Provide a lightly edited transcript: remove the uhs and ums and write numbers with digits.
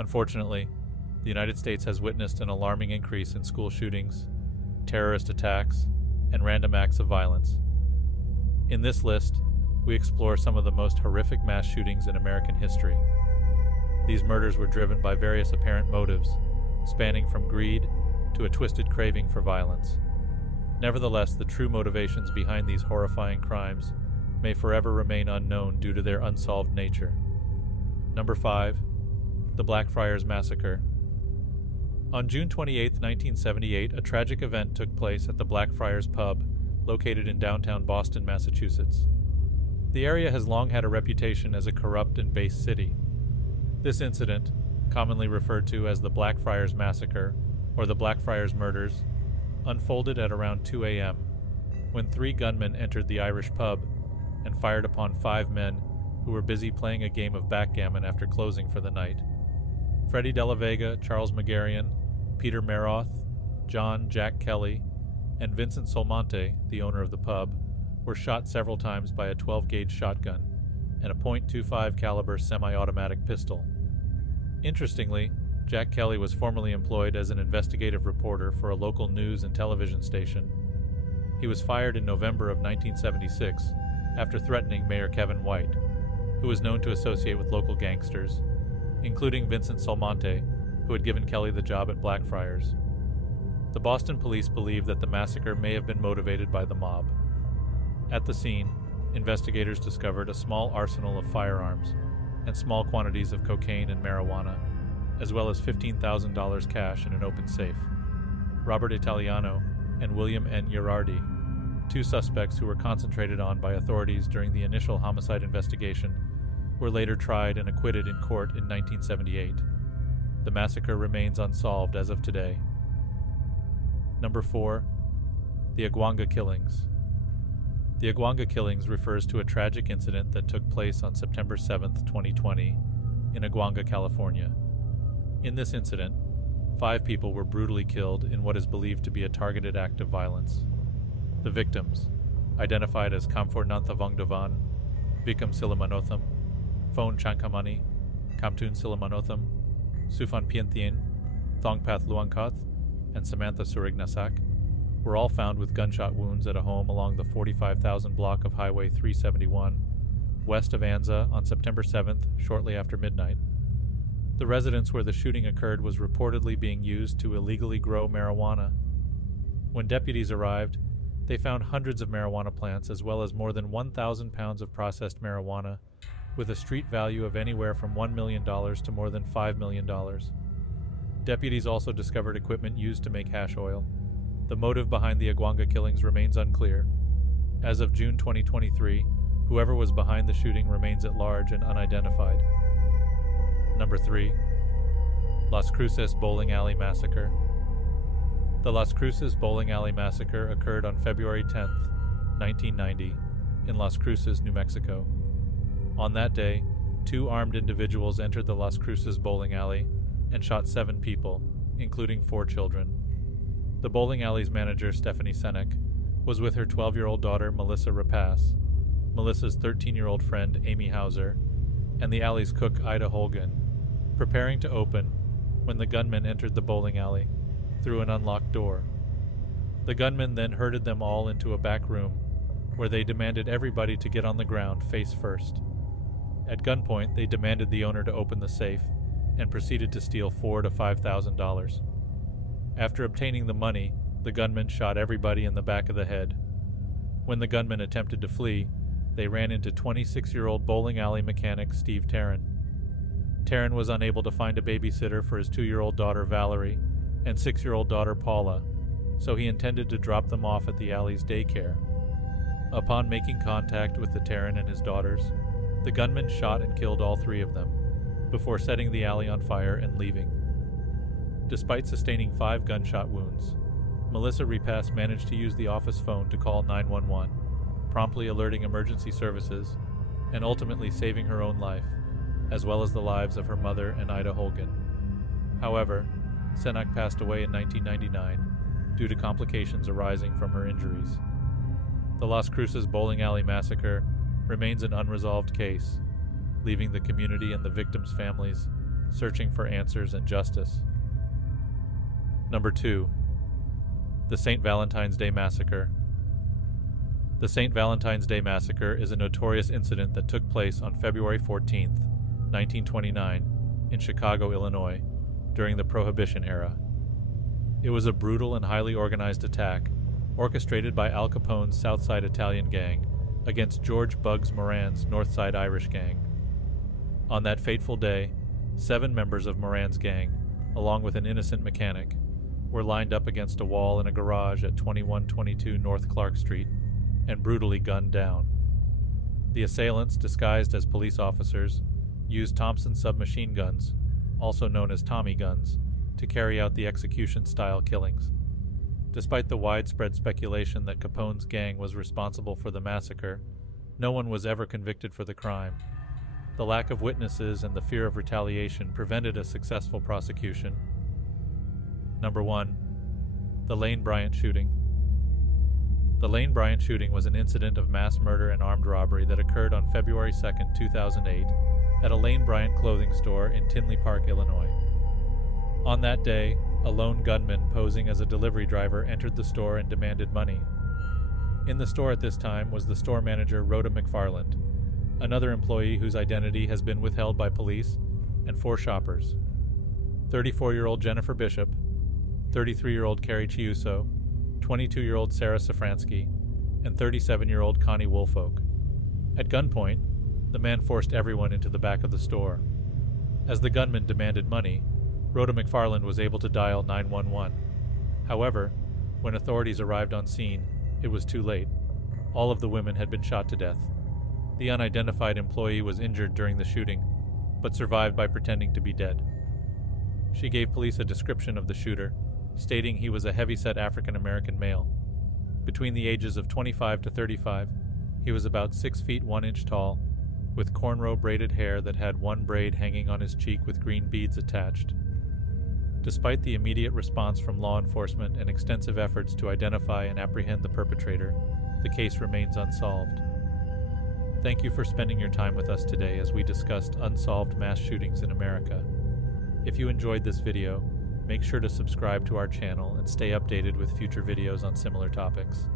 Unfortunately, the United States has witnessed an alarming increase in school shootings, terrorist attacks, and random acts of violence. In this list, we explore some of the most horrific mass shootings in American history. These murders were driven by various apparent motives, spanning from greed to a twisted craving for violence. Nevertheless, the true motivations behind these horrifying crimes may forever remain unknown due to their unsolved nature. Number 5. The Blackfriars Massacre. On June 28, 1978, a tragic event took place at the Blackfriars pub, located in downtown Boston, Massachusetts. The area has long had a reputation as a corrupt and base city. This incident, commonly referred to as the Blackfriars Massacre or the Blackfriars Murders, unfolded at around 2 a.m., when 3 gunmen entered the Irish pub and fired upon 5 men who were busy playing a game of backgammon after closing for the night. Freddie Della Vega, Charles Magarian, Peter Meroth, John Jack Kelly, and Vincent Solmonte, the owner of the pub, were shot several times by a 12-gauge shotgun and a .25 caliber semi-automatic pistol. Interestingly, Jack Kelly was formerly employed as an investigative reporter for a local news and television station. He was fired in November of 1976 after threatening Mayor Kevin White, who was known to associate with local gangsters, including Vincent Solmonte, who had given Kelly the job at Blackfriars. The Boston police believe that the massacre may have been motivated by the mob. At the scene, investigators discovered a small arsenal of firearms and small quantities of cocaine and marijuana, as well as $15,000 cash in an open safe. Robert Italiano and William N. Girardi, 2 suspects who were concentrated on by authorities during the initial homicide investigation, were later tried and acquitted in court in 1978. The massacre remains unsolved as of today. Number 4. The Aguanga Killings. The Aguanga Killings refers to a tragic incident that took place on September 7, 2020, in Aguanga, California. In this incident, 5 people were brutally killed in what is believed to be a targeted act of violence. The victims, identified as Kamfor Nanthavongdavan, Vikram Silamanotham, Phone Chankamani, Kamtun Silamanotham, Sufan Pientien, Thongpath Luangkath, and Samantha Surignasak, were all found with gunshot wounds at a home along the 45,000 block of Highway 371, west of Anza on September 7th, shortly after midnight. The residence where the shooting occurred was reportedly being used to illegally grow marijuana. When deputies arrived, they found hundreds of marijuana plants as well as more than 1,000 pounds of processed marijuana, with a street value of anywhere from $1 million to more than $5 million. Deputies also discovered equipment used to make hash oil. The motive behind the Aguanga killings remains unclear. As of June 2023, whoever was behind the shooting remains at large and unidentified. Number 3. Las Cruces Bowling Alley Massacre. The Las Cruces Bowling Alley Massacre occurred on February 10, 1990, in Las Cruces, New Mexico. On that day, 2 armed individuals entered the Las Cruces bowling alley and shot 7 people, including 4 children. The bowling alley's manager, Stephanie Senek, was with her 12-year-old daughter, Melissa Rapace, Melissa's 13-year-old friend, Amy Hauser, and the alley's cook, Ida Holgan, preparing to open when the gunmen entered the bowling alley through an unlocked door. The gunmen then herded them all into a back room where they demanded everybody to get on the ground face first. At gunpoint, they demanded the owner to open the safe and proceeded to steal $4,000 to $5,000. After obtaining the money, the gunmen shot everybody in the back of the head. When the gunmen attempted to flee, they ran into 26-year-old bowling alley mechanic Steve Tarrin. Tarrin was unable to find a babysitter for his 2-year-old daughter Valerie and 6-year-old daughter Paula, so he intended to drop them off at the alley's daycare. Upon making contact with the Tarrin and his daughters, the gunmen shot and killed all 3 of them, before setting the alley on fire and leaving. Despite sustaining 5 gunshot wounds, Melissa Rapace managed to use the office phone to call 911, promptly alerting emergency services and ultimately saving her own life, as well as the lives of her mother and Ida Holgan. However, Senak passed away in 1999 due to complications arising from her injuries. The Las Cruces Bowling Alley Massacre remains an unresolved case, leaving the community and the victims' families searching for answers and justice. Number 2. The St. Valentine's Day Massacre. The St. Valentine's Day Massacre is a notorious incident that took place on February 14, 1929, in Chicago, Illinois, during the Prohibition era. It was a brutal and highly organized attack, orchestrated by Al Capone's Southside Italian gang against George Bugs Moran's Northside Irish gang. On that fateful day, 7 members of Moran's gang, along with an innocent mechanic, were lined up against a wall in a garage at 2122 North Clark Street and brutally gunned down. The assailants, disguised as police officers, used Thompson submachine guns, also known as Tommy guns, to carry out the execution-style killings. Despite the widespread speculation that Capone's gang was responsible for the massacre, no one was ever convicted for the crime. The lack of witnesses and the fear of retaliation prevented a successful prosecution. Number 1. The Lane Bryant Shooting. The Lane Bryant shooting was an incident of mass murder and armed robbery that occurred on February 2, 2008, at a Lane Bryant clothing store in Tinley Park, Illinois. On that day, a lone gunman posing as a delivery driver entered the store and demanded money. In the store at this time was the store manager Rhoda McFarland, another employee whose identity has been withheld by police, and 4 shoppers: 34-year-old Jennifer Bishop, 33-year-old Carrie Chiuso, 22-year-old Sarah Safransky, and 37-year-old Connie Woolfolk. At gunpoint, the man forced everyone into the back of the store. As the gunman demanded money, Rhoda McFarland was able to dial 911. However, when authorities arrived on scene, it was too late. All of the women had been shot to death. The unidentified employee was injured during the shooting, but survived by pretending to be dead. She gave police a description of the shooter, stating he was a heavy-set African-American male. Between the ages of 25 to 35, he was about 6 feet 1 inch tall, with cornrow braided hair that had one braid hanging on his cheek with green beads attached. Despite the immediate response from law enforcement and extensive efforts to identify and apprehend the perpetrator, the case remains unsolved. Thank you for spending your time with us today as we discussed unsolved mass shootings in America. If you enjoyed this video, make sure to subscribe to our channel and stay updated with future videos on similar topics.